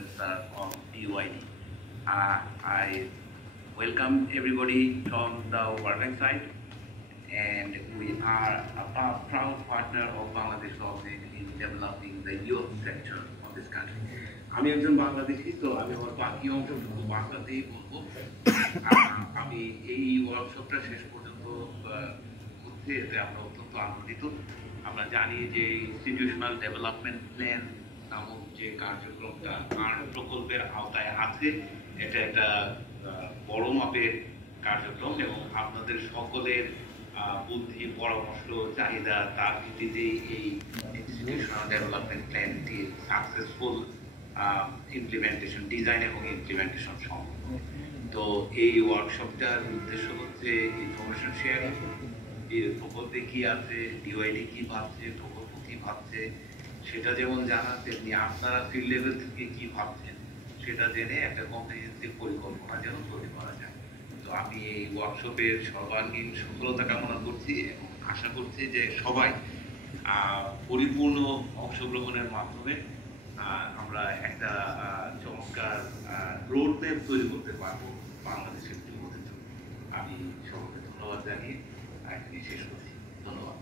influencer on BYD. I welcome everybody from the worldwide side, and we are a proud partner of Bangladesh government in developing the youth sector of this country. আমি একজন বাংলাদেশি, তো আমি আমার বাকি অংশটুকু বাংলাতেই বলবো। আমি এই ওয়ার্কশপটা শেষ পর্যন্ত করতে এতে আমরা অত্যন্ত আনন্দিত। আমরা জানি যে ইনস্টিটিউশনাল ডেভেলপমেন্ট প্ল্যান নামক যে কার্যক্রমটা কার্ন প্রকল্পের আওতায় আছে, এটা একটা বড় মাপের কার্যক্রম এবং আপনাদের সকলের বুদ্ধি, পরামর্শ, চাহিদা তার ভিত্তিতেই এই ইনস্টিটিউশনাল ডেভেলপমেন্ট প্ল্যানটি সাকসেসফুল ইমপ্লিমেন্টেশন, ডিজাইন এবং ইমপ্লিমেন্টেশন সম্ভব। তো এই ওয়ার্কশপটার উদ্দেশ্য হচ্ছে ইনফরমেশন শেয়ারিং, এই প্রকল্পে কি আছে, ডিওয়াইডি কি ভাবছে, প্রকল্প কি ভাবছে সেটা যেমন জানা, তেমনি আপনারা ফিল্ড লেভেল থেকে কি ভাবছেন সেটা জেনে একটা কম্প্রিহেনসিভ পরিকল্পনা যেন তৈরি করা যায়। তো আমি এই ওয়ার্কশপের সর্বাঙ্গীন সফলতা কামনা করছি এবং আশা করছি যে সবাই পরিপূর্ণ অংশগ্রহণের মাধ্যমে আমরা একটা চমৎকার রোড ম্যাপ তৈরি করতে পারবো বাংলাদেশের যুবকদের জন্য। আমি সকলকে ধন্যবাদ জানিয়ে এখানে শেষ করছি। ধন্যবাদ।